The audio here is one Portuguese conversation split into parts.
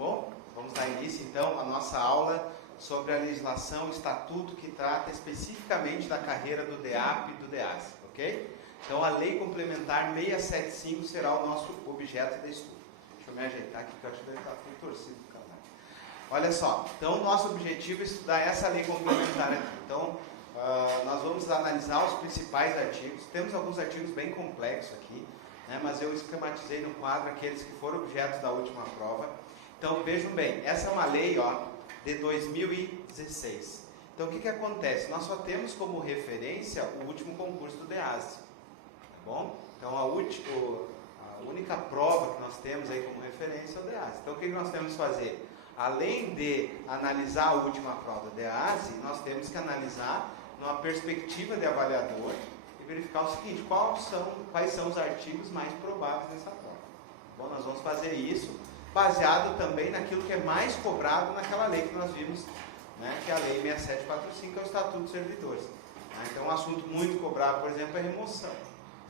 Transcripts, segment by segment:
bom? Vamos dar início então à nossa aula sobre a legislação e estatuto que trata especificamente da carreira do DEAP e do DEAS, ok? Então a Lei Complementar 675 será o nosso objeto de estudo. Deixa eu me ajeitar aqui que eu acho que deve estar tudo torcido, cara. Olha só, então o nosso objetivo é estudar essa lei complementar aqui. Então nós vamos analisar os principais artigos. Temos alguns artigos bem complexos aqui, né, mas eu esquematizei no quadro aqueles que foram objeto da última prova. Então vejam bem, essa é uma lei de 2016. Então o que acontece? Nós só temos como referência o último concurso do DEAS. Tá bom? Então a única prova que nós temos aí como referência é o DEAS. Então o que nós temos que fazer? Além de analisar a última prova do DEAS, nós temos que analisar numa perspectiva de avaliador e verificar o seguinte: quais são os artigos mais prováveis dessa prova. Bom, nós vamos fazer isso baseado também naquilo que é mais cobrado naquela lei que nós vimos, né, que é a Lei 6745, que é o Estatuto dos Servidores. Então um assunto muito cobrado, por exemplo, é a remoção,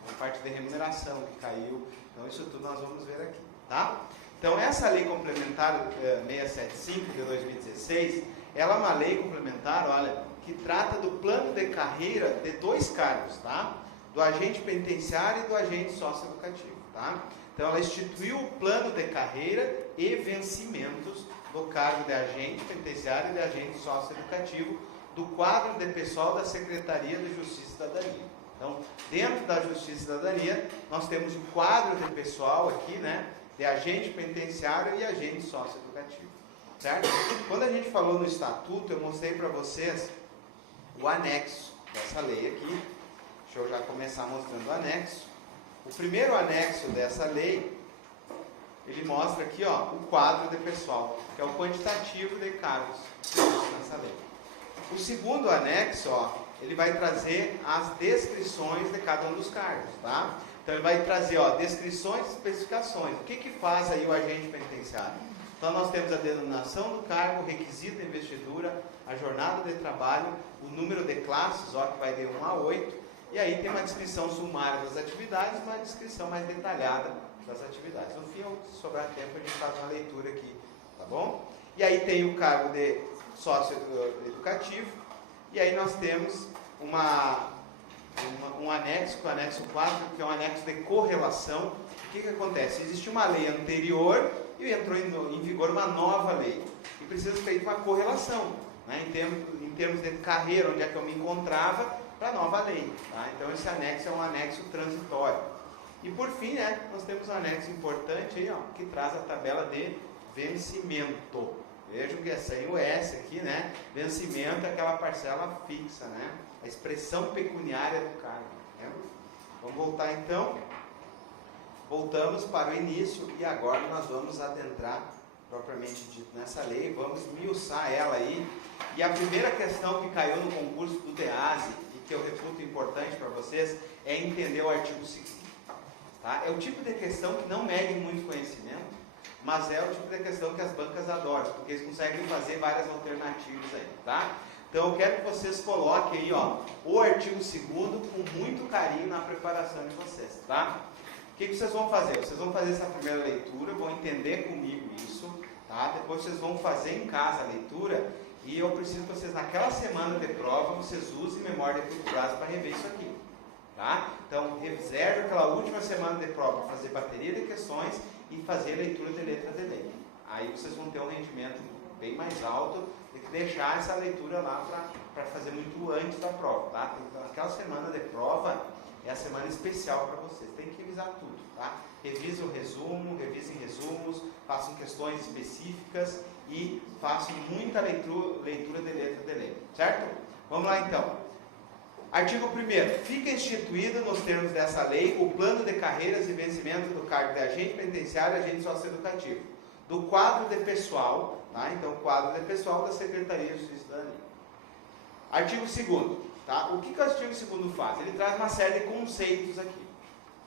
a parte de remuneração que caiu. Então isso tudo nós vamos ver aqui, tá? Então essa Lei Complementar 675 de 2016, ela é uma lei complementar, olha, que trata do plano de carreira de dois cargos, tá? Do agente penitenciário e do agente socioeducativo, tá? Então ela instituiu o plano de carreira e vencimentos do cargo de agente penitenciário e de agente socioeducativo do quadro de pessoal da Secretaria de Justiça e Cidadania. Então, dentro da Justiça e Cidadania, nós temos o quadro de pessoal aqui, né, de agente penitenciário e agente socioeducativo, certo? Quando a gente falou no estatuto, eu mostrei para vocês o anexo dessa lei aqui. Deixa eu já começar mostrando o anexo. O primeiro anexo dessa lei, ele mostra aqui, o quadro de pessoal, que é o quantitativo de cargos nessa lei. O segundo anexo, ele vai trazer as descrições de cada um dos cargos, tá? Então ele vai trazer, descrições e especificações. O que faz aí o agente penitenciário? Então nós temos a denominação do cargo, o requisito da investidura, a jornada de trabalho, o número de classes, que vai de 1 a 8, e aí tem uma descrição sumária das atividades, uma descrição mais detalhada das atividades. No fim, se sobrar tempo, a gente faz uma leitura aqui, tá bom? E aí tem o cargo de socioeducativo, e aí nós temos um anexo, que é o anexo 4, que é um anexo de correlação. O que acontece? Existe uma lei anterior e entrou em vigor uma nova lei. E precisa ser feita uma correlação, né, em termos de carreira, onde é que eu me encontrava, para a nova lei. Tá? Então esse anexo é um anexo transitório. E por fim, né, nós temos um anexo importante aí, que traz a tabela de vencimento. Vejam que é sem o S aqui, né? Vencimento é aquela parcela fixa, né? A expressão pecuniária do cargo. Né? Vamos voltar então. Voltamos para o início e agora nós vamos adentrar propriamente dito nessa lei, vamos esmiuçar ela aí. E a primeira questão que caiu no concurso do DEAS, e que eu reputo importante para vocês, é entender o artigo 2º. Tá? É o tipo de questão que não mede muito conhecimento, mas é o tipo de questão que as bancas adoram, porque eles conseguem fazer várias alternativas aí, tá? Então eu quero que vocês coloquem aí, o artigo 2º com muito carinho na preparação de vocês, tá? O que vocês vão fazer? Vocês vão fazer essa primeira leitura, vão entender comigo isso, tá? Depois vocês vão fazer em casa a leitura e eu preciso que vocês, naquela semana de prova, vocês usem memória de curto prazo para rever isso aqui, tá? Então, reserve aquela última semana de prova para fazer bateria de questões e fazer leitura de letra de lei. Aí vocês vão ter um rendimento bem mais alto do que deixar essa leitura lá para fazer muito antes da prova, tá? Então, aquela semana de prova é a semana especial para vocês, tem que revisar tudo, tá? Revisem o resumo, revisem resumos, façam questões específicas e façam muita leitura de letra de lei, certo? Vamos lá então. Artigo 1º. Fica instituído nos termos dessa lei o plano de carreiras e vencimento do cargo de agente penitenciário e agente socioeducativo, do quadro de pessoal, tá? Então, quadro de pessoal da Secretaria de Justiça e Cidadania. Artigo 2º. Tá? O que o artigo 2º faz? Ele traz uma série de conceitos aqui.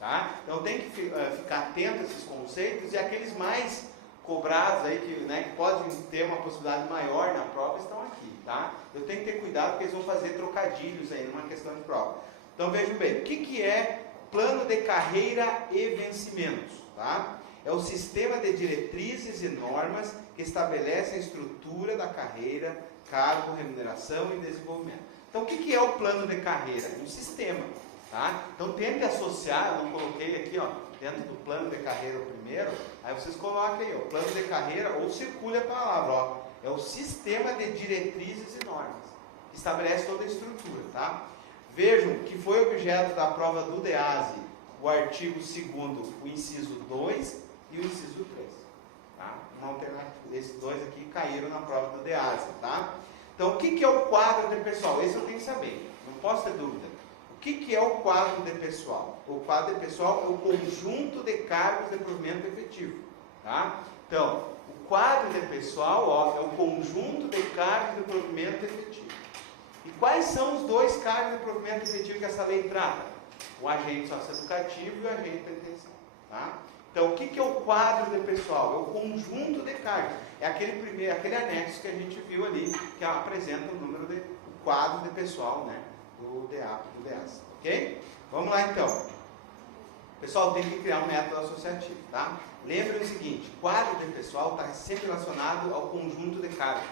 Tá? Então tem que ficar atento a esses conceitos e aqueles mais cobrados aí, que podem ter uma possibilidade maior na prova, estão aqui. Tá? Eu tenho que ter cuidado porque eles vão fazer trocadilhos aí numa questão de prova. Então vejam bem, o que é plano de carreira e vencimentos? Tá? é o sistema de diretrizes e normas que estabelece a estrutura da carreira, cargo, remuneração e desenvolvimento. Então, o que é o plano de carreira? Um sistema, tá? Então, tente associar, eu não coloquei aqui, ó, dentro do plano de carreira o primeiro, aí vocês coloquem aí, ó, plano de carreira, ou circule a palavra, ó, é o sistema de diretrizes e normas, que estabelece toda a estrutura, tá? Vejam que foi objeto da prova do DEASE, o artigo 2º, o inciso 2 e o inciso 3. Tá? Uma alternativa, esses dois aqui caíram na prova do DEASE. Tá? Então, o que é o quadro de pessoal? Esse eu tenho que saber, não posso ter dúvida. O que é o quadro de pessoal? O quadro de pessoal é o conjunto de cargos de provimento efetivo. Tá? Então, o quadro de pessoal, ó, é o conjunto de cargos de provimento efetivo. E quais são os dois cargos de provimento efetivo que essa lei trata? O agente socioeducativo e o agente penitenciário. Tá? Então, o que é o quadro de pessoal? É o conjunto de cargos. É aquele anexo que a gente viu ali, que apresenta o número de o quadro de pessoal, né, do DEAP e do DEAS. Ok? Vamos lá então. O pessoal tem que criar um método associativo. Tá? Lembre o seguinte, quadro de pessoal está sempre relacionado ao conjunto de cargos.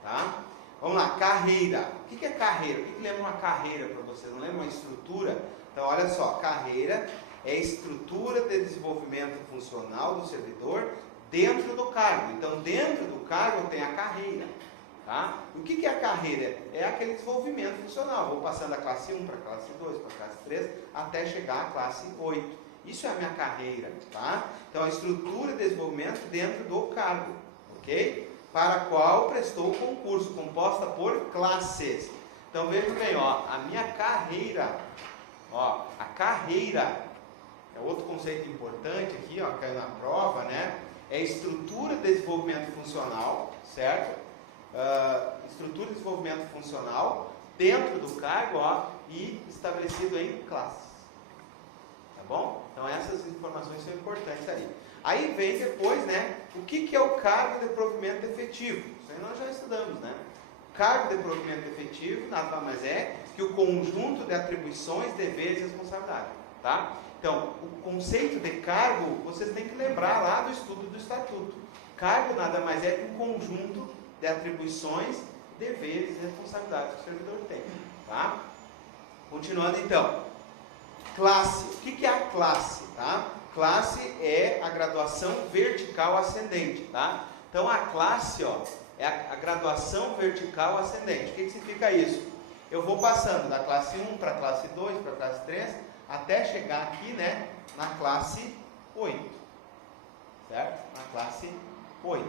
Tá? Vamos lá, carreira. O que é carreira? O que lembra uma carreira para vocês? Não lembra uma estrutura? Então, olha só, carreira é a estrutura de desenvolvimento funcional do servidor dentro do cargo. Então, dentro do cargo tem a carreira. Tá? O que é a carreira? É aquele desenvolvimento funcional. Vou passando da classe 1 para a classe 2, para a classe 3, até chegar à classe 8. Isso é a minha carreira. Tá? Então, a estrutura de desenvolvimento dentro do cargo. Ok? Para a qual prestou o concurso, composta por classes. Então, vejam bem, ó, a minha carreira, ó, a carreira, é outro conceito importante aqui, ó, caiu na prova, né? É estrutura de desenvolvimento funcional, certo? Estrutura de desenvolvimento funcional dentro do cargo, ó, e estabelecido em classes. Tá bom? Então, essas informações são importantes aí. Aí vem depois, né, o que é o cargo de provimento efetivo? Isso aí nós já estudamos, né? Cargo de provimento efetivo nada mais é que o conjunto de atribuições, deveres e responsabilidades. Tá? Então, o conceito de cargo, vocês têm que lembrar lá do estudo do estatuto. Cargo nada mais é que um conjunto de atribuições, deveres e responsabilidades que o servidor tem. Tá? Continuando então. Classe. O que é a classe? Tá? Classe é a graduação vertical ascendente, tá? Então, a classe, ó, é a graduação vertical ascendente. O que significa isso? Eu vou passando da classe 1 para a classe 2, para a classe 3, até chegar aqui, né, na classe 8. Certo? Na classe 8.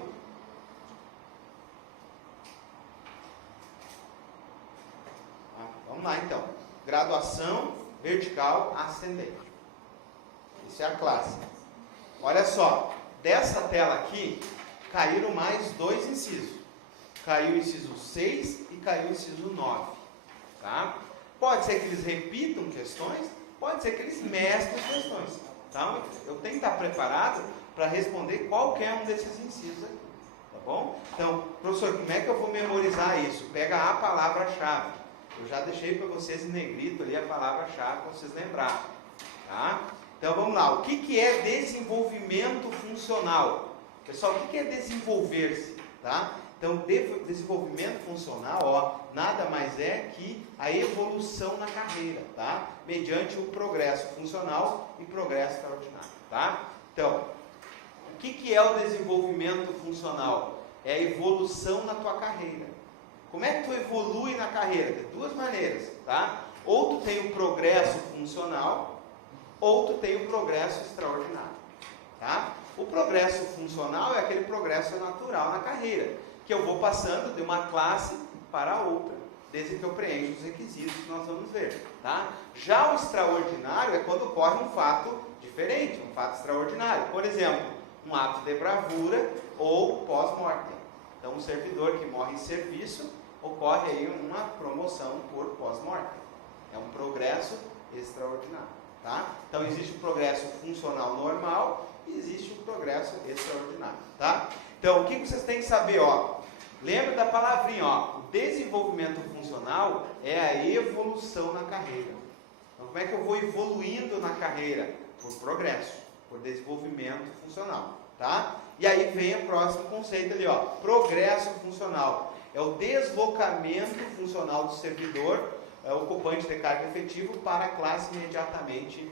Vamos lá, então. Graduação vertical ascendente. Isso é a classe. Olha só, dessa tela aqui, caíram mais dois incisos. Caiu o inciso 6 e caiu o inciso 9. Tá? Pode ser que eles repitam questões, pode ser que eles mesclem questões. Tá? Eu tenho que estar preparado para responder qualquer um desses incisos aqui. Tá bom? Então, professor, como é que eu vou memorizar isso? Pega a palavra-chave. Eu já deixei para vocês em negrito ali a palavra-chave para vocês lembrarem. Tá? Então vamos lá, o que é desenvolvimento funcional? Pessoal, o que é desenvolver-se? Tá? Então, desenvolvimento funcional, ó, nada mais é que a evolução na carreira, tá? Mediante o progresso funcional e progresso extraordinário. Tá? Então, o que é o desenvolvimento funcional? É a evolução na tua carreira. Como é que tu evolui na carreira? De duas maneiras, tá? Ou tu tem o progresso funcional, ou tu tem o progresso extraordinário. Tá? O progresso funcional é aquele progresso natural na carreira, que eu vou passando de uma classe para outra, desde que eu preencho os requisitos que nós vamos ver. Tá? Já o extraordinário é quando ocorre um fato diferente, um fato extraordinário. Por exemplo, um ato de bravura ou pós-mortem. Então, um servidor que morre em serviço, ocorre aí uma promoção por pós-mortem. É um progresso extraordinário. Tá? Então, existe o progresso funcional normal e existe o progresso extraordinário. Tá? Então, o que vocês têm que saber? Ó? Lembra da palavrinha, ó, o desenvolvimento funcional é a evolução na carreira. Então, como é que eu vou evoluindo na carreira? Por progresso por desenvolvimento funcional, tá? E aí vem o próximo conceito ali, ó, progresso funcional. É o deslocamento funcional do servidor ocupante de cargo efetivo para a classe imediatamente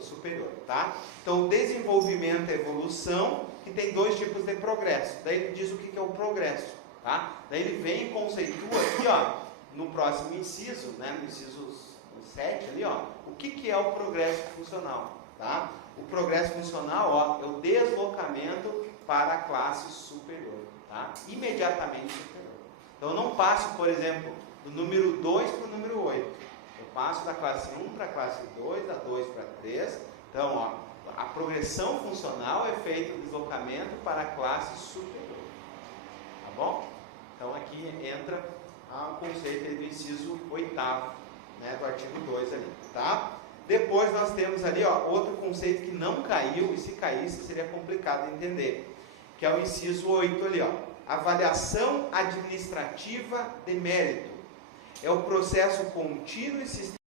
superior, tá? Então, desenvolvimento é evolução, e tem dois tipos de progresso. Daí ele diz o que é o progresso, tá? Daí ele vem e conceitua aqui, ó, no próximo inciso, né, no inciso 7 ali, ó, o que é o progresso funcional, tá? O progresso funcional, ó, é o deslocamento para a classe superior, tá? Imediatamente superior. Então, eu não passo, por exemplo, do número 2 para o número 8. Eu passo da classe 1 para a classe 2, da 2 para a 3. Então, ó, a progressão funcional é feita o deslocamento para a classe superior. Tá bom? Então, aqui entra o conceito do inciso 8º, né, do artigo 2 ali, tá? Depois nós temos ali, ó, outro conceito que não caiu, e se caísse seria complicado de entender, que é o inciso 8 ali, ó, avaliação administrativa de mérito. É o processo contínuo e sistemático